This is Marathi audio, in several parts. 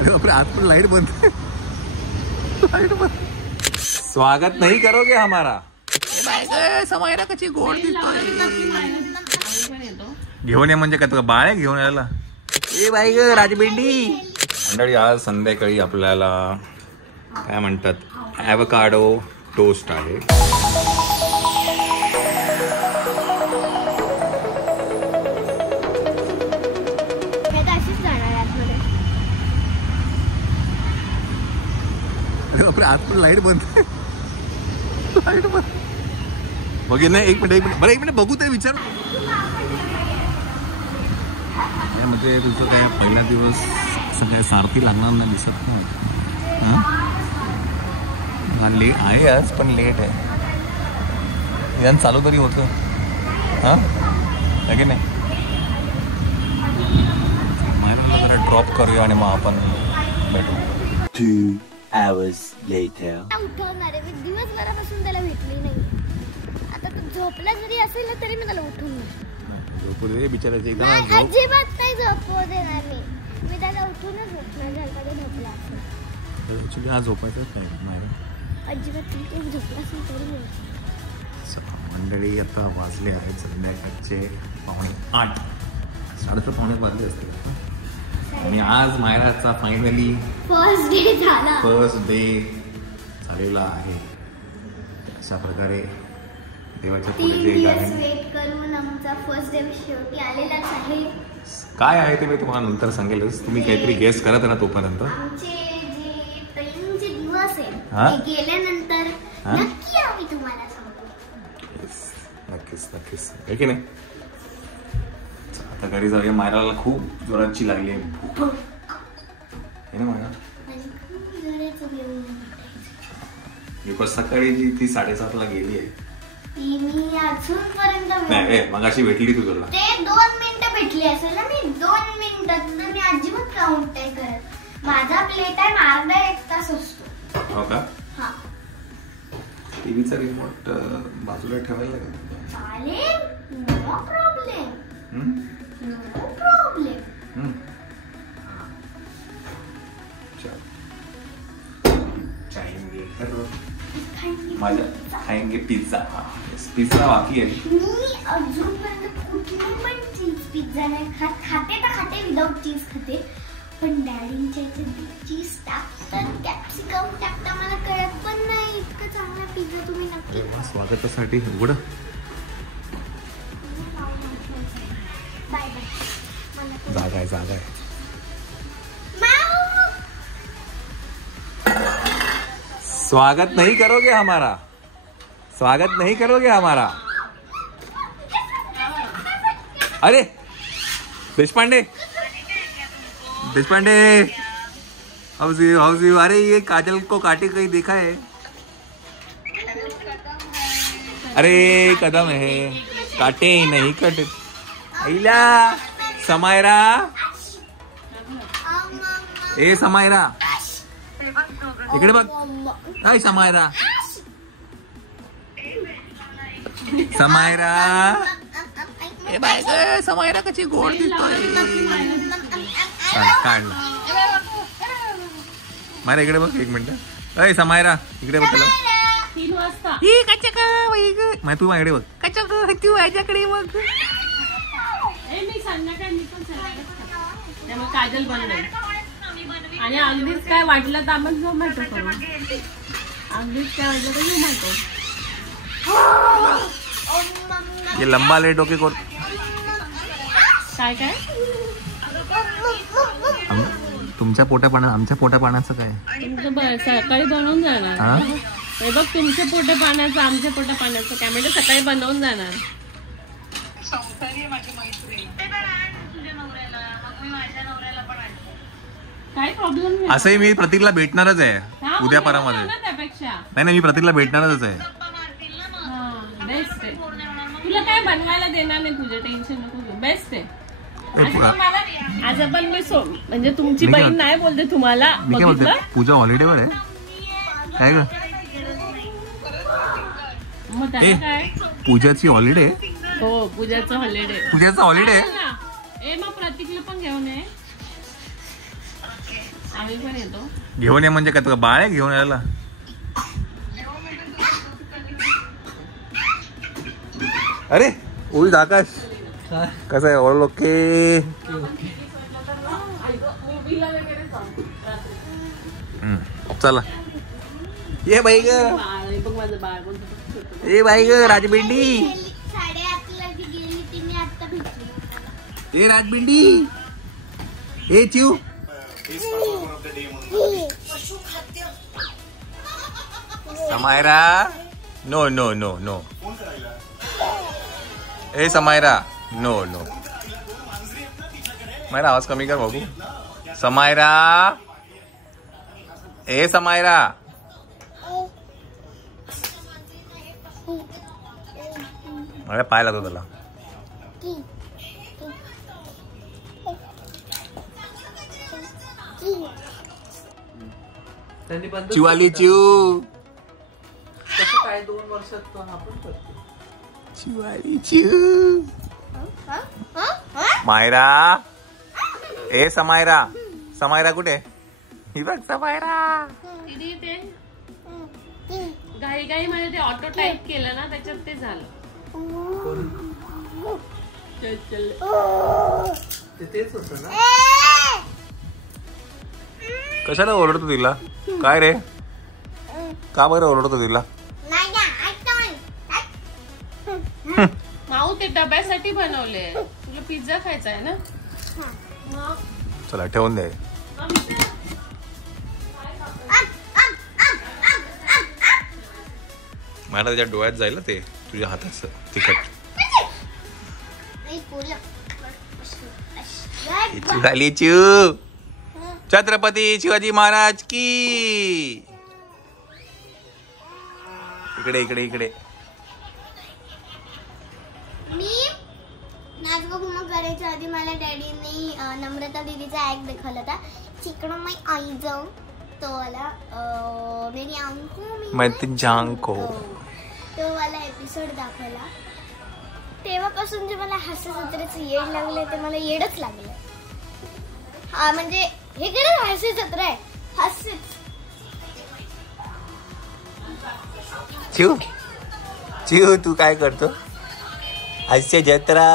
आज पण लाइट बंद लाइट बंद. स्वागत नहीं करोगे हमारा. समायला कशी गोड दिसतोय. घेऊन ये म्हणजे का तुला बाळ आहे घेऊन यायला. ए बाई ग राजबेंडी. मंडळी आज संध्याकाळी आपल्याला काय म्हणतात ॲव्होकाडो टोस्ट आहे. आज पण लाईट बंद लाईट बंद. बघ नाही एक मिनिट बरं एक मिनिट बघू ते विचार. म्हणजे तुझं काय पहिला दिवस सगळ्या सारखी लागणार नाही दिसत ना. लेट आहे आज पण लेट आहे. यान चालू तरी होतं हां की नाही. मला ड्रॉप करूया आणि मग आपण भेटू. 2 hours later. उठवणार आहे मी दिवसभरापासून त्याला भेटली नाही. आता तो झोपला जरी असेल ना तरी मी त्याला उठवणार. झोपू दे बिचारायचं एकदा. अजिबात नाही झोपू देणार मी त्याला उठूनच झोपणार जर का झोपला असेल. ॲक्च्युली आज झोपायचंच नाही नाही अजिबात नाही झोपला असेल तरी. मंडळी आता वाजले आहेत संध्याकाळचे 7:45 7:30 वाजले असतील. आणि आज मायराचा फायनली फर्स्ट डे झालेला आहे. अशा प्रकारे देवाच्या 3 पुढे दिवस वेट करून आमचा फर्स्ट डे शेवटी आलेलाच आहे. काय आहे ते मी तुम्हाला नंतर सांगेलच. तुम्ही काहीतरी गेस करत ना तोपर्यंत. आमचे जे ट्रेनिंगचे दिवस आहे ते गेल्यानंतर नक्की आम्ही तुम्हाला सांगतो. नक्कीच आहे की नाही. आता घरी जाऊया. मायराला खूप जोराची लागली आहे भूक आहे ना मायरा. सकाळी जी ती 7:30ला गेली आहे मी अजूनपर्यंत नाही मगाशी भेटली तू तुला. ते 2 मिनिटं भेटली असेल ना. मी 2 मिनिटात तर मी अजिबात काउंट नाही करत. माझा प्ले टाइम अर्धा 1 तास असतो. हो का. हा टीव्हीचा रिमोट बाजूला ठेवायला लागेल. चालेल नो प्रॉब्लेम. माझ्या खाएंगे पिझ्झा. पिझ्झा बाकी आहे. मी अजूनपर्यंत कुठली पण चीज पिझ्झा नाही खात. खाते तर खाते विदाउट चीज खाते. पण डॅडींच्या याच्यात चीज टाकतात कॅप्सिकम टाकता मला कळत पण नाही. इतका चांगला पिझ्झा तुम्ही नक्की स्वागतासाठी उघड. Bye bye. जागा आहे. स्वागत नहीं करोगे हमारा. अरे देशपांडे हाउस यू. अरे ये काजल को काटे कहीं देखा है. अरे कदम है काटे नहीं कटे. आईला समायरा. ए समायरा इकडे बघ. काय समायरा ए बाय ग समायरा कशी गोड दिसतोय. काढला मारा इकडे बघ 1 मिनिट. अय समायरा इकडे बघ. 3 वाजता तू माझ्याकडे बघ. तू माझ्याकडे बघ. काजल बनवेल आणि अगदीच काय वाटलं तर आपण झोमॅटो करू. अगदीच काय वाटलं तर झोमॅटो. ये लंबा ले डोके को. काय तुमच्या पोटापाण्यात आमच्या पोटापाण्याचं काय. तुमचं सकाळी बनवून जाणार. हे बघ तुमच्या पोटा पाण्याचं आमच्या पोटा पाण्याचं काय म्हणजे सकाळी बनवून जाणार. काय प्रॉब्लेम नाही. असंही मी प्रतीकला भेटणारच आहे उद्या परामध्ये. नाही मी प्रतीकला भेटणारच आहे. बेस्ट आहे. तुला काय बनवायला देणार नाही. तुझं टेन्शन नको घेऊ. बेस्ट आहे. आज आपण मी म्हणजे तुमची बहीण नाही बोलते तुम्हाला. पूजा हॉलिडेवर आहे काय ग. मग त्याला काय पूजाची हॉलिडे. हो पूजाचं हॉलिडे. पूजाचं हॉलिडे. ए मग प्रतीकला पण घेऊन ये. आम्ही पण येतो. घेऊन ये म्हणजे काय, तुला बाळ आहे घेऊन यायला? अरे उल आकाश कसं आहे? All okay. चला ये बाई ग, बघ माझं बाळ कोणतं छोटं. ए बाई ग राजबिंडी, 8:30ला जी गेली ती मी आता भेटली. ए राजबिंडी, ए चिव. Samaira no no no no. ए समायरा नो नो. समायरा आवाज कमी कर बाबू. समायरा, ए समायरा. मला पाय लागतो त्याला. चिवाली चिव, काय 2 वर्षात तो आपण करतो. चिवाली चिव. मायरा, ए समायरा, समायरा कुठे? ही बघ समायरा. दीदी ते घाई मध्ये ते ऑटो टाईप केलं ना, त्याच्यात ते झालं. तेच होतं ना. कशाला ओरडतो तिला? काय रे, का बरं ओरडतो तिला? माऊ ते डब्यासाठी बनवले. तुला पिझ्झा खायचा आहे ना? चला ठेवून दे. मला त्याच्या डोळ्यात जाईल ते तुझ्या हाताचं तिखट. झाली चिव. छत्रपती शिवाजी महाराज की. इकडे इकडे इकडे. मी नाचगो घुमा करायच्या आधी मला डॅडीने नम्रता दीदीचा ऍक्ट दाखवला होता. चिकन माई आई जाऊन तो वाला मेरी आंखों मैं तुझी आंखों, तो वाला एपिसोड दाखवला. तेव्हापासून जे मला हास्यजत्रेचं येड लागले ते मला येडच लागलं. हा म्हणजे हे खरंच हास्यजत्रा आहे. हास्यच. चिव चिव तू काय करतो? हास्य जत्रा.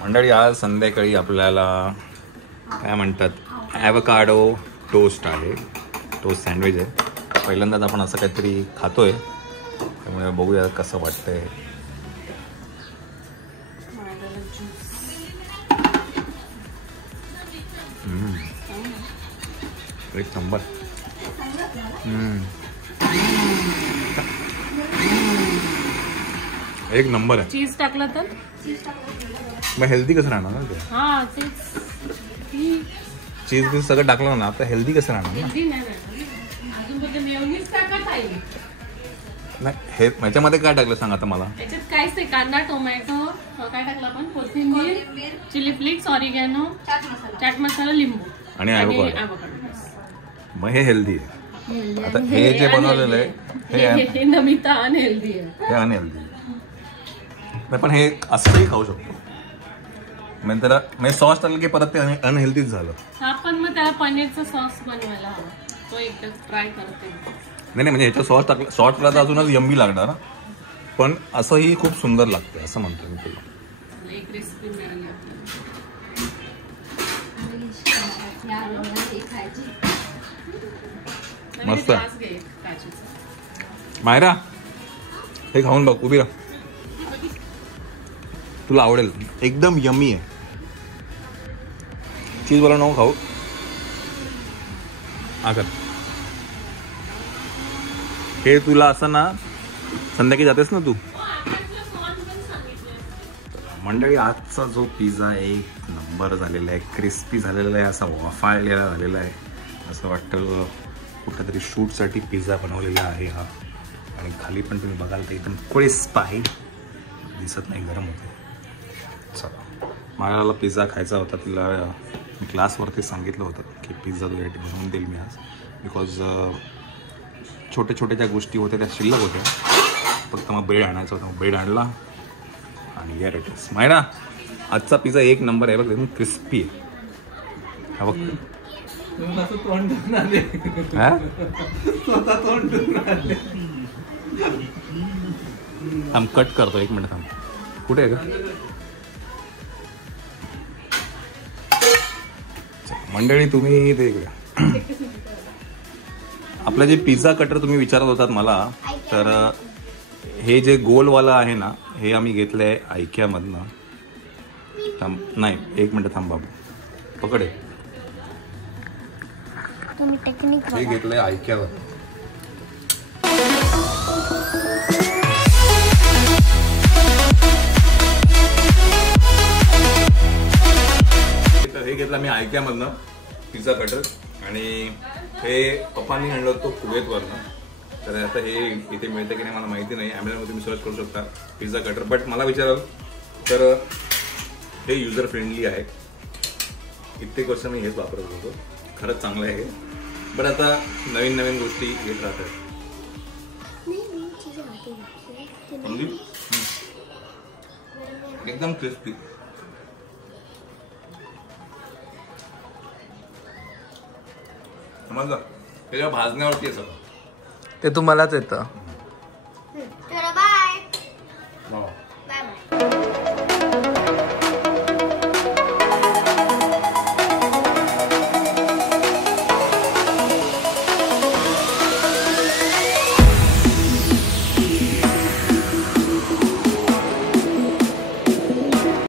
मंडळी आज संध्याकाळी आपल्याला काय म्हणतात, ॲवोकाडो टोस्ट आहे. टोस्ट सँडविच आहे. पहिल्यांदाच आपण असं काहीतरी खातोय, त्यामुळे बघूया कसं वाटतंय. एक नंबर. एक नंबर आहे. चीज टाकलं तर मग हेल्दी कसं राहणार ना ते? हा चीज बीज सगळं टाकलं ना, आता हेल्दी कसं राहणार ना? अजून बोलते मेयोनीज टाका ताई. नाही हे ह्याच्यामध्ये काय टाकलं सांग आता मला. याच्यात काहीच नाही. कांदा, टोमॅटो, काय टाकलं आपण, कोथिंबीर, chilli flakes, oregano, chaat masala, लिंबू आणि avocado. मग हे हेल्दी आहे. आता हे जे बनवलेलं आहे हे नमिता अनहेल्दी आहे. हे अनहेल्दी नाही, पण हे असंही खाऊ शकतो. म्हणजे त्याला म्हणजे सॉस टाकलं की परत ते अनहेल्दीच झालं. हा पण मग त्याला पनीरचा सॉस बनवायला हवा. तो एकदा ट्राय करते. नाही म्हणजे ह्याच्या सॉस टाकलं, सॉस टाकला तर अजूनच यम्मी लागणार, पण असंही खूप सुंदर लागते असं म्हणतो मी तुला. एक रेसिपी मिळाली मस्त. मायरा हे खाऊन बघ, उभी राह, तुला आवडेल. एकदम यम्मी आहे. चीज वाला नको खाऊ. आकर हे तुला असं ना संध्याकाळी जातेस ना तू. मंडळी आजचा जो पिझ्झा एक नंबर झालेला आहे. क्रिस्पी झालेला आहे, असा वाफाळलेला झालेला आहे. असं वाटतं कुठेतरी शूटसाठी पिझ्झा बनवलेला आहे हा. आणि खाली पण तुम्ही बघाल तर एकदम क्रिस्प आहे, दिसत नाही, गरम होते. चला मला पिझ्झा खायचा होता. तिला मी क्लासवरती सांगितलं होतं की पिझ्झा तुझ्यासाठी बनवून देईल मी आज, बिकॉज छोट्या छोट्या ज्या गोष्टी होत्या त्या शिल्लक होत्या. फक्त मग ब्रेड आणायचा होता. मग ब्रेड आणला आणि या रेटस. मायरा आजचा पिझ्झा एक नंबर आहे बघ, एकदम क्रिस्पी आहे. हा बघ. तुम्ही असं तोंड धरून आले. हा? स्वतः तोंड धरून आले. थांब कट करतो, एक मिनिट थांब. कुठे आहे का? मंडळी तुम्ही ते इकडे आपलं जे पिझ्झा कटर तुम्ही विचारत होतात मला, तर हे जे गोलवाला आहे ना, हे आम्ही घेतलं आहे आयकियामधनं. थांब, नाही एक मिनिट थांब बाबू, पकडे. तुम्ही टेक्निक हे घेतलंय आयकियावर. हे घेतलं मी आयकियामधनं पिझ्झा कटर, आणि हे पप्पांनी आणलं होतं कुवेतवरनं. तर आता हे इथे मिळतं की नाही मला माहिती नाही. ॲमेझॉनमध्ये तुम्ही सर्च करू शकता पिझ्झा कटर. बट मला विचाराल तर हे युजर फ्रेंडली आहे. कित्येक वर्ष मी हेच वापरत होतो. खरंच चांगलं आहे. बट आता नवीन नवीन गोष्टी येत राहतात. एकदम क्रिस्पी. समजलं, त्याच्या भाजण्यावरती आहे सगळं. ते तुम्हालाच येतं.